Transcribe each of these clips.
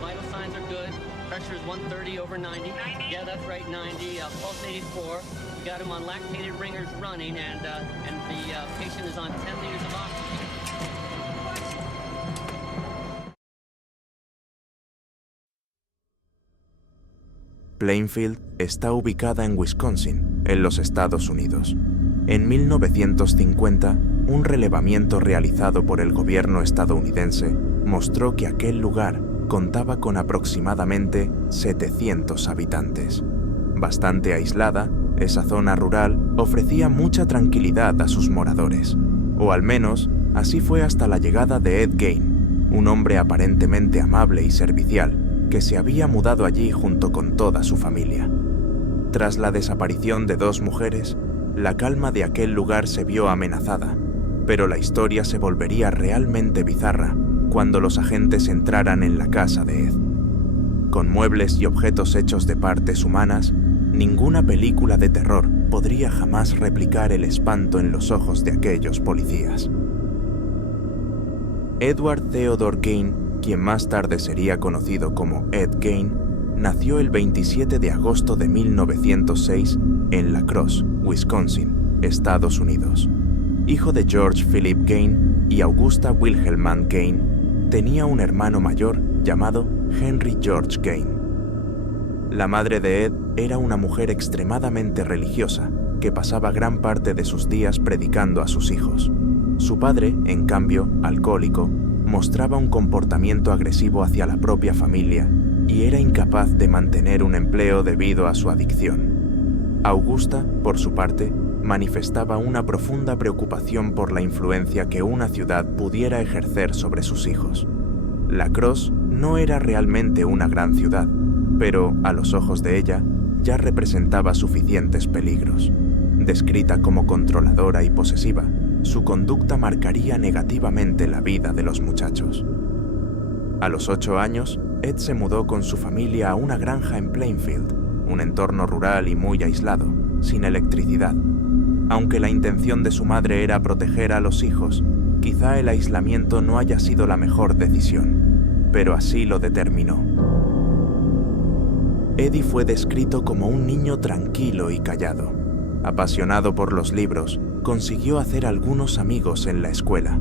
Vital signs are good. Pressure is 130 over 90. Yeah, that's right, 90. Pulse 84. We got him on lactated ringers running, and the patient is on 10 liters of oxygen. Plainfield está ubicada en Wisconsin, en los Estados Unidos. En 1950, un relevamiento realizado por el gobierno estadounidense mostró que aquel lugar contaba con aproximadamente 700 habitantes. Bastante aislada, esa zona rural ofrecía mucha tranquilidad a sus moradores, o al menos así fue hasta la llegada de Ed Gein, un hombre aparentemente amable y servicial, que se había mudado allí junto con toda su familia. Tras la desaparición de 2 mujeres, la calma de aquel lugar se vio amenazada, pero la historia se volvería realmente bizarra cuando los agentes entraran en la casa de Ed. Con muebles y objetos hechos de partes humanas, ninguna película de terror podría jamás replicar el espanto en los ojos de aquellos policías. Edward Theodore Gein, quien más tarde sería conocido como Ed Gein, nació el 27 de agosto de 1906 en La Crosse, Wisconsin, Estados Unidos. Hijo de George Philip Gein y Augusta Wilhelmine Gein, tenía un hermano mayor llamado Henry George Gein. La madre de Ed era una mujer extremadamente religiosa que pasaba gran parte de sus días predicando a sus hijos. Su padre, en cambio, alcohólico, mostraba un comportamiento agresivo hacia la propia familia y era incapaz de mantener un empleo debido a su adicción. Augusta, por su parte, manifestaba una profunda preocupación por la influencia que una ciudad pudiera ejercer sobre sus hijos. La Crosse no era realmente una gran ciudad, pero, a los ojos de ella, ya representaba suficientes peligros. Descrita como controladora y posesiva, su conducta marcaría negativamente la vida de los muchachos. A los 8 años, Ed se mudó con su familia a una granja en Plainfield, un entorno rural y muy aislado, sin electricidad. Aunque la intención de su madre era proteger a los hijos, quizá el aislamiento no haya sido la mejor decisión, pero así lo determinó. Eddie fue descrito como un niño tranquilo y callado. Apasionado por los libros, consiguió hacer algunos amigos en la escuela.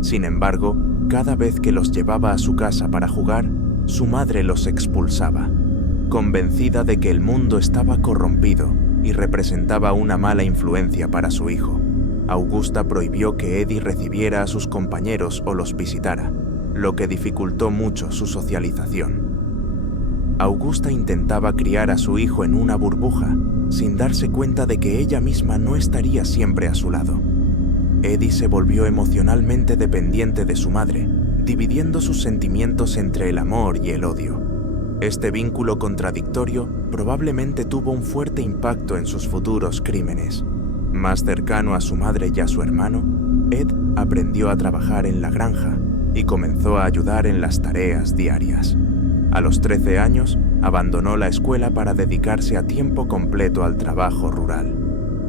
Sin embargo, cada vez que los llevaba a su casa para jugar, su madre los expulsaba. Convencida de que el mundo estaba corrompido y representaba una mala influencia para su hijo, Augusta prohibió que Eddie recibiera a sus compañeros o los visitara, lo que dificultó mucho su socialización. Augusta intentaba criar a su hijo en una burbuja, sin darse cuenta de que ella misma no estaría siempre a su lado. Eddie se volvió emocionalmente dependiente de su madre, dividiendo sus sentimientos entre el amor y el odio. Este vínculo contradictorio probablemente tuvo un fuerte impacto en sus futuros crímenes. Más cercano a su madre y a su hermano, Ed aprendió a trabajar en la granja y comenzó a ayudar en las tareas diarias. A los 13 años, abandonó la escuela para dedicarse a tiempo completo al trabajo rural.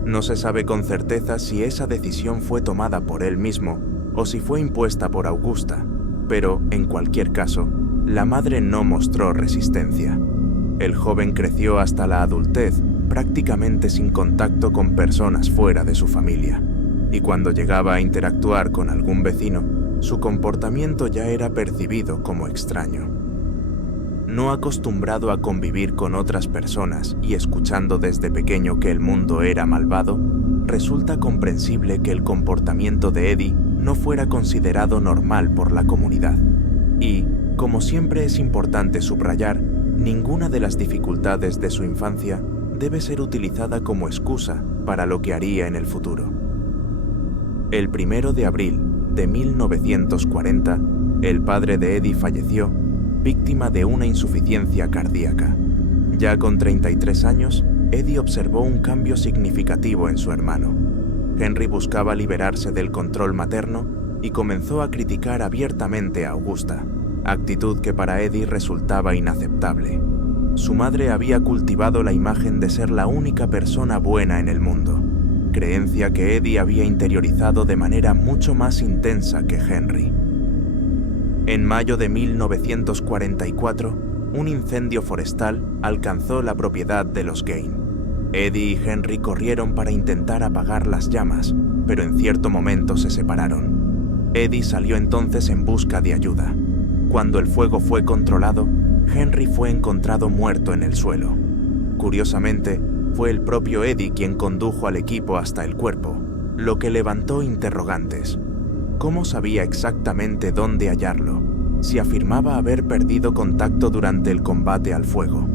No se sabe con certeza si esa decisión fue tomada por él mismo o si fue impuesta por Augusta, pero, en cualquier caso, la madre no mostró resistencia. El joven creció hasta la adultez prácticamente sin contacto con personas fuera de su familia, y cuando llegaba a interactuar con algún vecino, su comportamiento ya era percibido como extraño. No acostumbrado a convivir con otras personas y escuchando desde pequeño que el mundo era malvado, resulta comprensible que el comportamiento de Eddie no fuera considerado normal por la comunidad. Y, como siempre es importante subrayar, ninguna de las dificultades de su infancia debe ser utilizada como excusa para lo que haría en el futuro. El 1 de abril de 1940, el padre de Eddie falleció, víctima de una insuficiencia cardíaca. Ya con 33 años, Eddie observó un cambio significativo en su hermano. Henry buscaba liberarse del control materno y comenzó a criticar abiertamente a Augusta, actitud que para Eddie resultaba inaceptable. Su madre había cultivado la imagen de ser la única persona buena en el mundo, creencia que Eddie había interiorizado de manera mucho más intensa que Henry. En mayo de 1944, un incendio forestal alcanzó la propiedad de los Gain. Eddie y Henry corrieron para intentar apagar las llamas, pero en cierto momento se separaron. Eddie salió entonces en busca de ayuda. Cuando el fuego fue controlado, Henry fue encontrado muerto en el suelo. Curiosamente, fue el propio Eddie quien condujo al equipo hasta el cuerpo, lo que levantó interrogantes. ¿Cómo sabía exactamente dónde hallarlo, si afirmaba haber perdido contacto durante el combate al fuego?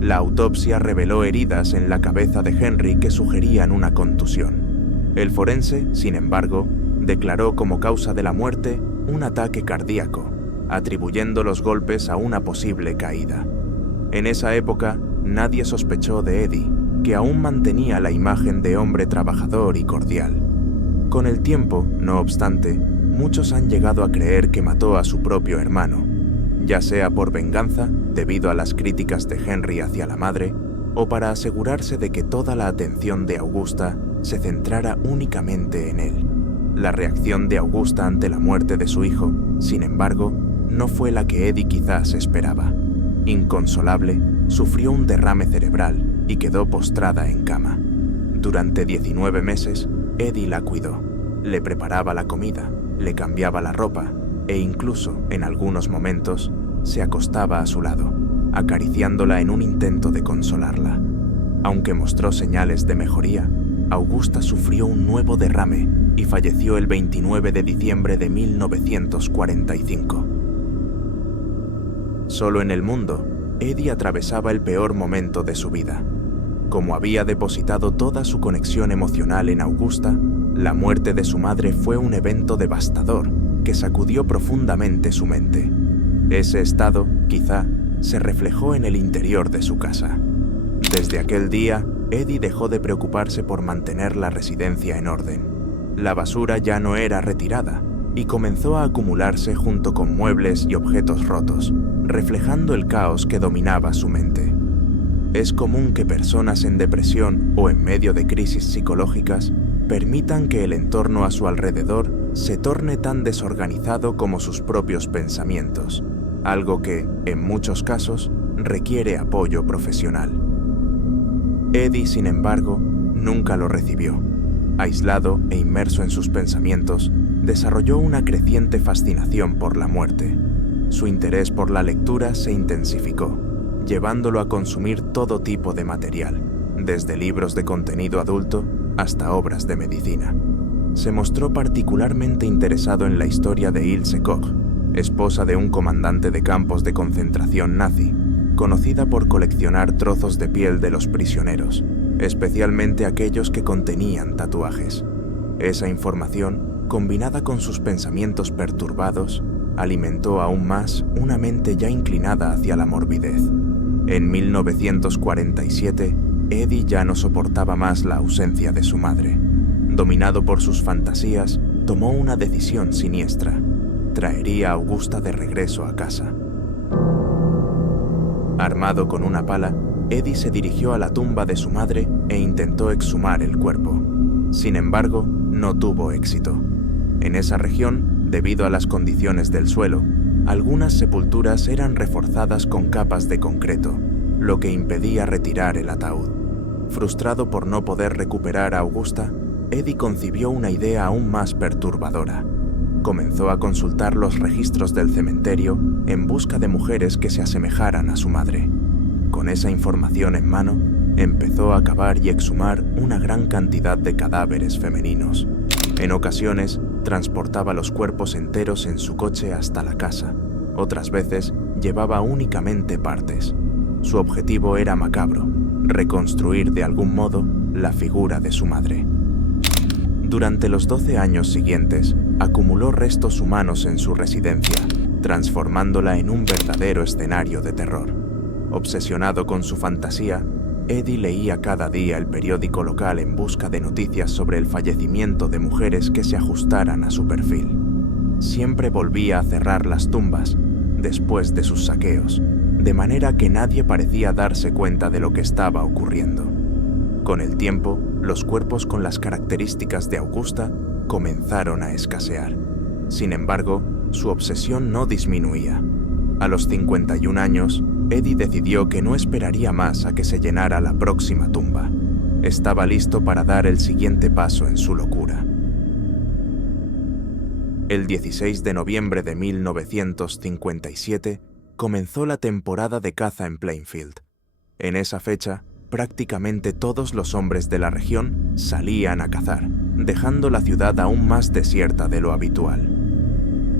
La autopsia reveló heridas en la cabeza de Henry que sugerían una contusión. El forense, sin embargo, declaró como causa de la muerte un ataque cardíaco, atribuyendo los golpes a una posible caída. En esa época, nadie sospechó de Eddie, que aún mantenía la imagen de hombre trabajador y cordial. Con el tiempo, no obstante, muchos han llegado a creer que mató a su propio hermano, ya sea por venganza, debido a las críticas de Henry hacia la madre, o para asegurarse de que toda la atención de Augusta se centrara únicamente en él. La reacción de Augusta ante la muerte de su hijo, sin embargo, no fue la que Eddie quizás esperaba. Inconsolable, sufrió un derrame cerebral y quedó postrada en cama. Durante 19 meses, Eddie la cuidó, le preparaba la comida, le cambiaba la ropa e incluso, en algunos momentos, se acostaba a su lado, acariciándola en un intento de consolarla. Aunque mostró señales de mejoría, Augusta sufrió un nuevo derrame y falleció el 29 de diciembre de 1945. Solo en el mundo, Eddie atravesaba el peor momento de su vida. Como había depositado toda su conexión emocional en Augusta, la muerte de su madre fue un evento devastador que sacudió profundamente su mente. Ese estado, quizá, se reflejó en el interior de su casa. Desde aquel día, Eddie dejó de preocuparse por mantener la residencia en orden. La basura ya no era retirada y comenzó a acumularse junto con muebles y objetos rotos, reflejando el caos que dominaba su mente. Es común que personas en depresión o en medio de crisis psicológicas permitan que el entorno a su alrededor se torne tan desorganizado como sus propios pensamientos, algo que, en muchos casos, requiere apoyo profesional. Eddie, sin embargo, nunca lo recibió. Aislado e inmerso en sus pensamientos, desarrolló una creciente fascinación por la muerte. Su interés por la lectura se intensificó, llevándolo a consumir todo tipo de material, desde libros de contenido adulto hasta obras de medicina. Se mostró particularmente interesado en la historia de Ilse Koch, esposa de un comandante de campos de concentración nazi, conocida por coleccionar trozos de piel de los prisioneros, especialmente aquellos que contenían tatuajes. Esa información, combinada con sus pensamientos perturbados, alimentó aún más una mente ya inclinada hacia la morbidez. En 1947, Eddie ya no soportaba más la ausencia de su madre. Dominado por sus fantasías, tomó una decisión siniestra. Traería a Augusta de regreso a casa. Armado con una pala, Eddie se dirigió a la tumba de su madre e intentó exhumar el cuerpo. Sin embargo, no tuvo éxito. En esa región, debido a las condiciones del suelo, algunas sepulturas eran reforzadas con capas de concreto, lo que impedía retirar el ataúd. Frustrado por no poder recuperar a Augusta, Eddie concibió una idea aún más perturbadora. Comenzó a consultar los registros del cementerio en busca de mujeres que se asemejaran a su madre. Con esa información en mano, empezó a cavar y exhumar una gran cantidad de cadáveres femeninos. En ocasiones, transportaba los cuerpos enteros en su coche hasta la casa. Otras veces, llevaba únicamente partes. Su objetivo era macabro: reconstruir de algún modo la figura de su madre. Durante los 12 años siguientes, acumuló restos humanos en su residencia, transformándola en un verdadero escenario de terror. Obsesionado con su fantasía, Eddie leía cada día el periódico local en busca de noticias sobre el fallecimiento de mujeres que se ajustaran a su perfil. Siempre volvía a cerrar las tumbas después de sus saqueos, de manera que nadie parecía darse cuenta de lo que estaba ocurriendo. Con el tiempo, los cuerpos con las características de Augusta comenzaron a escasear. Sin embargo, su obsesión no disminuía. A los 51 años, Eddie decidió que no esperaría más a que se llenara la próxima tumba. Estaba listo para dar el siguiente paso en su locura. El 16 de noviembre de 1957 comenzó la temporada de caza en Plainfield. En esa fecha, prácticamente todos los hombres de la región salían a cazar, dejando la ciudad aún más desierta de lo habitual.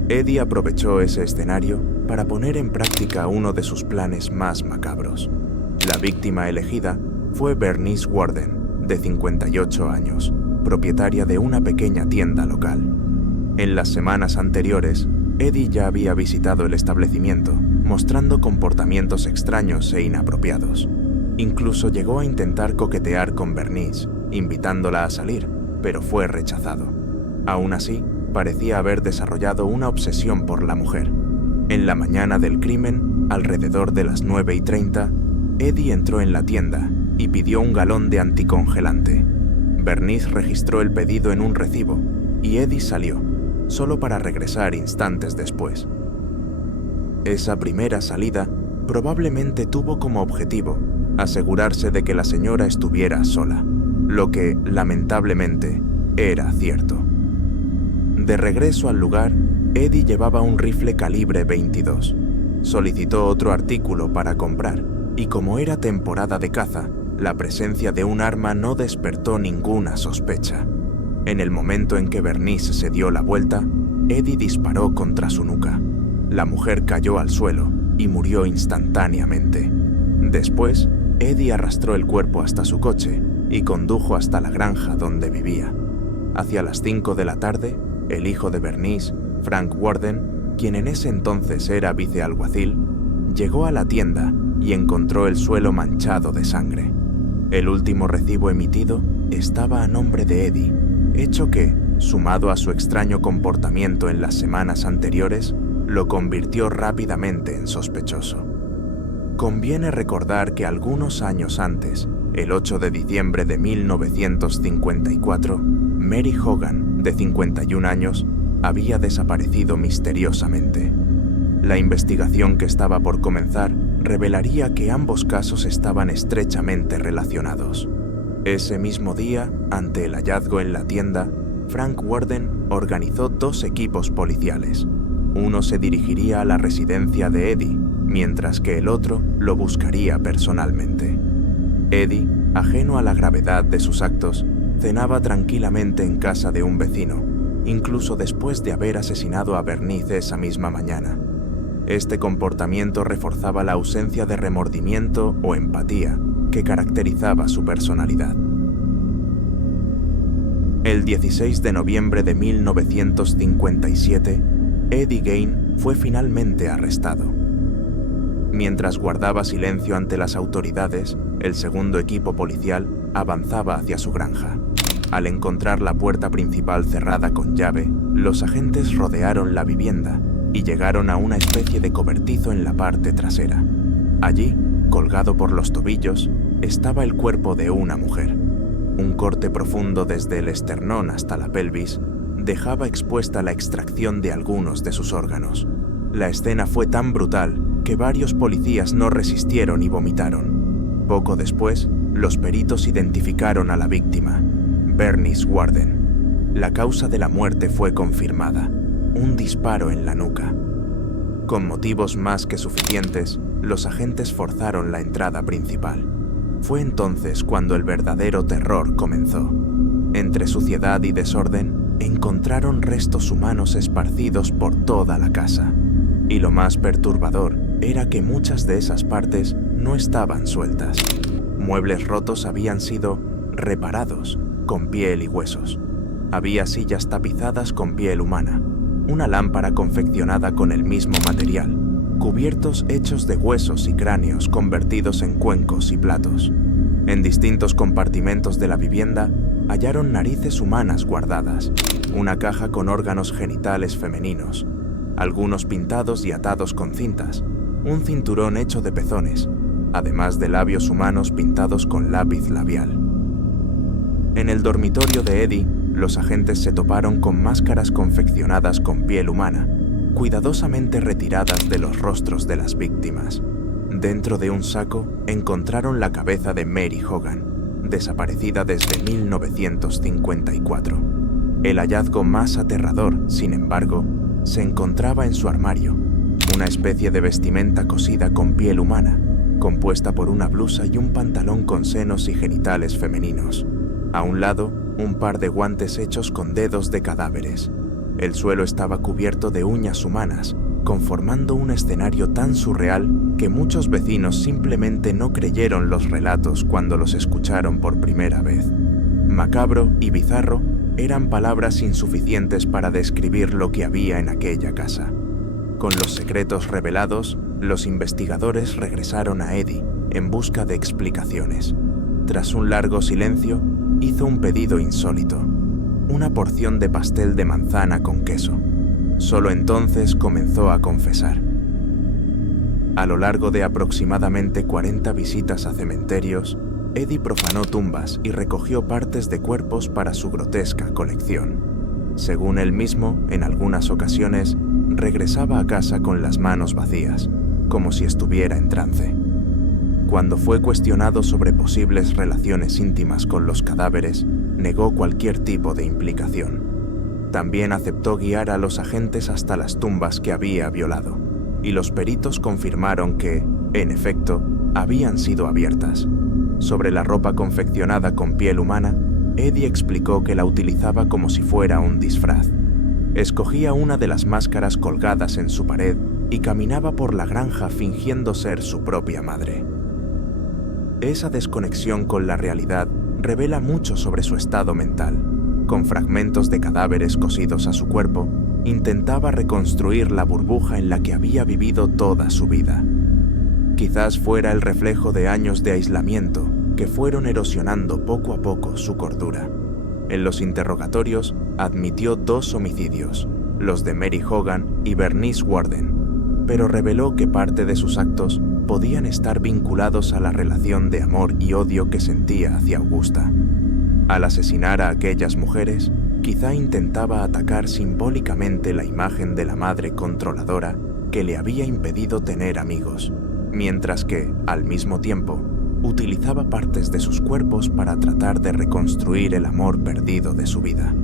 Eddie aprovechó ese escenario para poner en práctica uno de sus planes más macabros. La víctima elegida fue Bernice Warden, de 58 años, propietaria de una pequeña tienda local. En las semanas anteriores, Eddie ya había visitado el establecimiento, mostrando comportamientos extraños e inapropiados. Incluso llegó a intentar coquetear con Bernice, invitándola a salir, pero fue rechazado. Aún así, parecía haber desarrollado una obsesión por la mujer. En la mañana del crimen, alrededor de las 9:30, Eddie entró en la tienda y pidió un galón de anticongelante. Bernice registró el pedido en un recibo y Eddie salió, solo para regresar instantes después. Esa primera salida probablemente tuvo como objetivo asegurarse de que la señora estuviera sola, lo que, lamentablemente, era cierto. De regreso al lugar, Eddie llevaba un rifle calibre 22. Solicitó otro artículo para comprar, y como era temporada de caza, la presencia de un arma no despertó ninguna sospecha. En el momento en que Bernice se dio la vuelta, Eddie disparó contra su nuca. La mujer cayó al suelo y murió instantáneamente. Después, Eddie arrastró el cuerpo hasta su coche y condujo hasta la granja donde vivía. Hacia las 5 de la tarde, el hijo de Bernice, Frank Warden, quien en ese entonces era vicealguacil, llegó a la tienda y encontró el suelo manchado de sangre. El último recibo emitido estaba a nombre de Eddie, hecho que, sumado a su extraño comportamiento en las semanas anteriores, lo convirtió rápidamente en sospechoso. Conviene recordar que algunos años antes, el 8 de diciembre de 1954, Mary Hogan, de 51 años, había desaparecido misteriosamente. La investigación que estaba por comenzar revelaría que ambos casos estaban estrechamente relacionados. Ese mismo día, ante el hallazgo en la tienda, Frank Warden organizó 2 equipos policiales. Uno se dirigiría a la residencia de Eddie, mientras que el otro lo buscaría personalmente. Eddie, ajeno a la gravedad de sus actos, cenaba tranquilamente en casa de un vecino, incluso después de haber asesinado a Bernice esa misma mañana. Este comportamiento reforzaba la ausencia de remordimiento o empatía que caracterizaba su personalidad. El 16 de noviembre de 1957, Eddie Gain fue finalmente arrestado. Mientras guardaba silencio ante las autoridades, el segundo equipo policial avanzaba hacia su granja. Al encontrar la puerta principal cerrada con llave, los agentes rodearon la vivienda y llegaron a una especie de cobertizo en la parte trasera. Allí, colgado por los tobillos, estaba el cuerpo de una mujer. Un corte profundo desde el esternón hasta la pelvis dejaba expuesta la extracción de algunos de sus órganos. La escena fue tan brutal que varios policías no resistieron y vomitaron. Poco después, los peritos identificaron a la víctima, Bernice Warden. La causa de la muerte fue confirmada: un disparo en la nuca. Con motivos más que suficientes, los agentes forzaron la entrada principal. Fue entonces cuando el verdadero terror comenzó. Entre suciedad y desorden, encontraron restos humanos esparcidos por toda la casa. Y lo más perturbador era que muchas de esas partes no estaban sueltas. Muebles rotos habían sido reparados con piel y huesos. Había sillas tapizadas con piel humana, una lámpara confeccionada con el mismo material, cubiertos hechos de huesos y cráneos convertidos en cuencos y platos. En distintos compartimentos de la vivienda hallaron narices humanas guardadas, una caja con órganos genitales femeninos, algunos pintados y atados con cintas, un cinturón hecho de pezones, además de labios humanos pintados con lápiz labial. En el dormitorio de Eddie, los agentes se toparon con máscaras confeccionadas con piel humana, cuidadosamente retiradas de los rostros de las víctimas. Dentro de un saco encontraron la cabeza de Mary Hogan, desaparecida desde 1954. El hallazgo más aterrador, sin embargo, se encontraba en su armario, una especie de vestimenta cosida con piel humana, compuesta por una blusa y un pantalón con senos y genitales femeninos. A un lado, un par de guantes hechos con dedos de cadáveres. El suelo estaba cubierto de uñas humanas, conformando un escenario tan surreal que muchos vecinos simplemente no creyeron los relatos cuando los escucharon por primera vez. Macabro y bizarro eran palabras insuficientes para describir lo que había en aquella casa. Con los secretos revelados, los investigadores regresaron a Eddie en busca de explicaciones. Tras un largo silencio, hizo un pedido insólito: una porción de pastel de manzana con queso. Solo entonces comenzó a confesar. A lo largo de aproximadamente 40 visitas a cementerios, Eddie profanó tumbas y recogió partes de cuerpos para su grotesca colección. Según él mismo, en algunas ocasiones, regresaba a casa con las manos vacías, como si estuviera en trance. Cuando fue cuestionado sobre posibles relaciones íntimas con los cadáveres, negó cualquier tipo de implicación. También aceptó guiar a los agentes hasta las tumbas que había violado, y los peritos confirmaron que, en efecto, habían sido abiertas. Sobre la ropa confeccionada con piel humana, Eddie explicó que la utilizaba como si fuera un disfraz. Escogía una de las máscaras colgadas en su pared y caminaba por la granja fingiendo ser su propia madre. Esa desconexión con la realidad revela mucho sobre su estado mental. Con fragmentos de cadáveres cosidos a su cuerpo, intentaba reconstruir la burbuja en la que había vivido toda su vida. Quizás fuera el reflejo de años de aislamiento que fueron erosionando poco a poco su cordura. En los interrogatorios admitió 2 homicidios, los de Mary Hogan y Bernice Warden, pero reveló que parte de sus actos podían estar vinculados a la relación de amor y odio que sentía hacia Augusta. Al asesinar a aquellas mujeres, quizá intentaba atacar simbólicamente la imagen de la madre controladora que le había impedido tener amigos, mientras que, al mismo tiempo, utilizaba partes de sus cuerpos para tratar de reconstruir el amor perdido de su vida.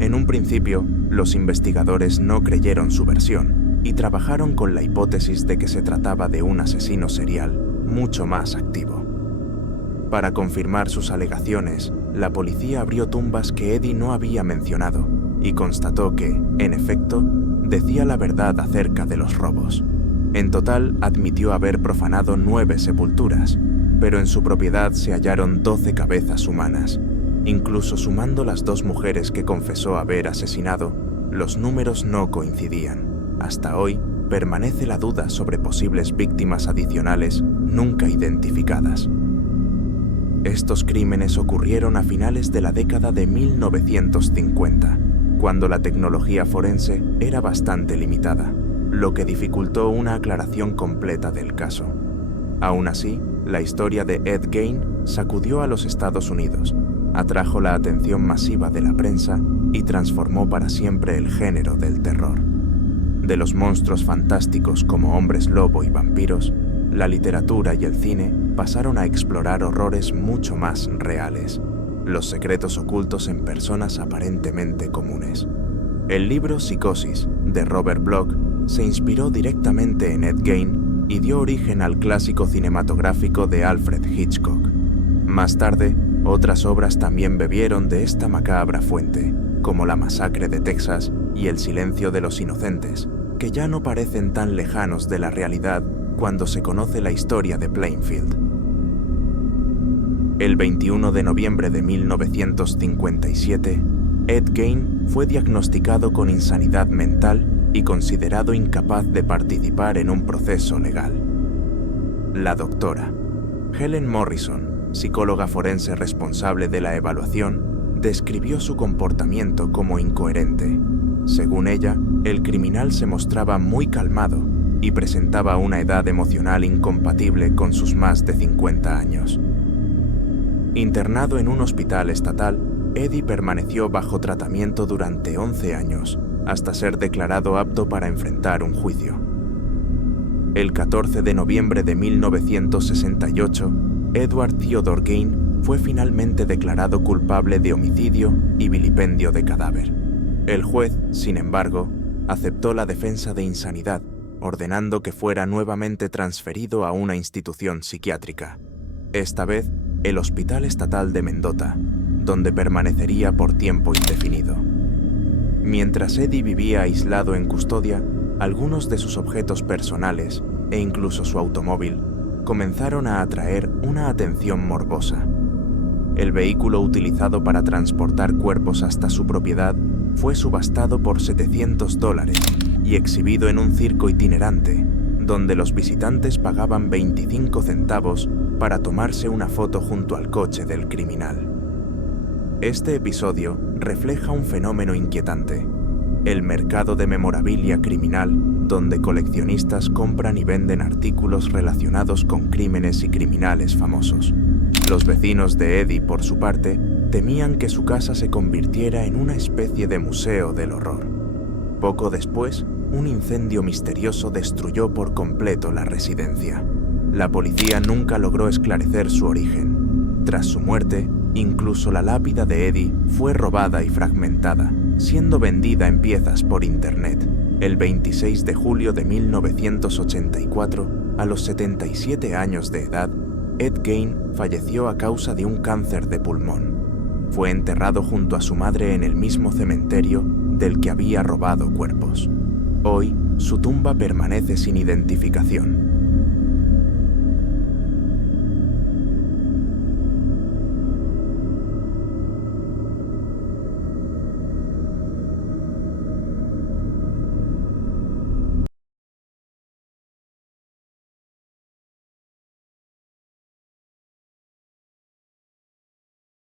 En un principio, los investigadores no creyeron su versión y trabajaron con la hipótesis de que se trataba de un asesino serial mucho más activo. Para confirmar sus alegaciones, la policía abrió tumbas que Eddie no había mencionado y constató que, en efecto, decía la verdad acerca de los robos. En total, admitió haber profanado 9 sepulturas, pero en su propiedad se hallaron 12 cabezas humanas. Incluso sumando las 2 mujeres que confesó haber asesinado, los números no coincidían. Hasta hoy, permanece la duda sobre posibles víctimas adicionales nunca identificadas. Estos crímenes ocurrieron a finales de la década de 1950, cuando la tecnología forense era bastante limitada, lo que dificultó una aclaración completa del caso. Aún así, la historia de Ed Gein sacudió a los Estados Unidos, atrajo la atención masiva de la prensa y transformó para siempre el género del terror. De los monstruos fantásticos como hombres lobo y vampiros, la literatura y el cine pasaron a explorar horrores mucho más reales, los secretos ocultos en personas aparentemente comunes. El libro Psicosis, de Robert Bloch, se inspiró directamente en Ed Gein y dio origen al clásico cinematográfico de Alfred Hitchcock. Más tarde, otras obras también bebieron de esta macabra fuente, como La masacre de Texas y El silencio de los inocentes, que ya no parecen tan lejanos de la realidad cuando se conoce la historia de Plainfield. El 21 de noviembre de 1957, Ed Gein fue diagnosticado con insanidad mental y considerado incapaz de participar en un proceso legal. La doctora Helen Morrison, psicóloga forense responsable de la evaluación, describió su comportamiento como incoherente. Según ella, el criminal se mostraba muy calmado y presentaba una edad emocional incompatible con sus más de 50 años. Internado en un hospital estatal, Eddie permaneció bajo tratamiento durante 11 años, hasta ser declarado apto para enfrentar un juicio. El 14 de noviembre de 1968, Edward Theodore Gein fue finalmente declarado culpable de homicidio y vilipendio de cadáver. El juez, sin embargo, aceptó la defensa de insanidad, ordenando que fuera nuevamente transferido a una institución psiquiátrica. Esta vez, el Hospital Estatal de Mendota, donde permanecería por tiempo indefinido. Mientras Eddie vivía aislado en custodia, algunos de sus objetos personales, e incluso su automóvil, comenzaron a atraer una atención morbosa. El vehículo utilizado para transportar cuerpos hasta su propiedad fue subastado por $700 y exhibido en un circo itinerante, donde los visitantes pagaban 25 centavos para tomarse una foto junto al coche del criminal. Este episodio refleja un fenómeno inquietante: el mercado de memorabilia criminal, donde coleccionistas compran y venden artículos relacionados con crímenes y criminales famosos. Los vecinos de Eddie, por su parte, temían que su casa se convirtiera en una especie de museo del horror. Poco después, un incendio misterioso destruyó por completo la residencia. La policía nunca logró esclarecer su origen. Tras su muerte, incluso la lápida de Eddie fue robada y fragmentada, siendo vendida en piezas por internet. El 26 de julio de 1984, a los 77 años de edad, Ed Gein falleció a causa de un cáncer de pulmón. Fue enterrado junto a su madre en el mismo cementerio del que había robado cuerpos. Hoy, su tumba permanece sin identificación,